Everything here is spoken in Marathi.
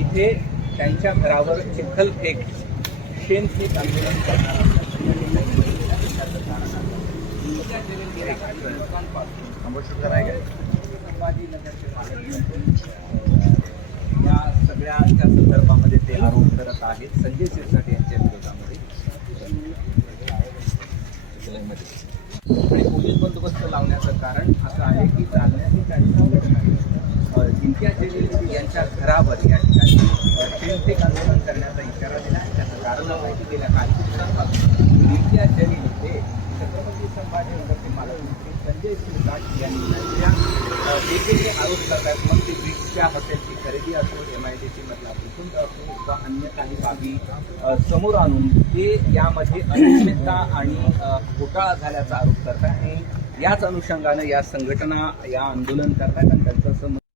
इथे त्यांच्या घरावर चिखलफेक शेणफेक आंदोलन करणार या सगळ्याच्या संदर्भामध्ये ते आरोप करत आहेत. संजय शिरसाट यांच्या विरोधामध्ये. आणि पोलीस बंदोबस्त लावण्याचं कारण असं आहे की जालन्यातील विद्या जलील यांच्या घरावर या ठिकाणी आंदोलन करण्याचा इशारा दिला आहे त्याचं कारण माहिती गेल्या काही दिवसांपासून विद्या जलील हे छत्रपती संभाजीनगरचे मालकमंत्री संजय शिरसाट यांनी वेगवेगळे आरोप करतात मग ते ब्रिक्सच्या हॉटेलची खरेदी असो एम आय डी सी मधला भूखंड असो किंवा अन्य काही बाबी समोर आणून ते यामध्ये अनिश्चितता आणि घोटाळा झाल्याचा आरोप करतात आणि याच अनुषंगानं या संघटना या आंदोलन करतात आणि त्यांचं असं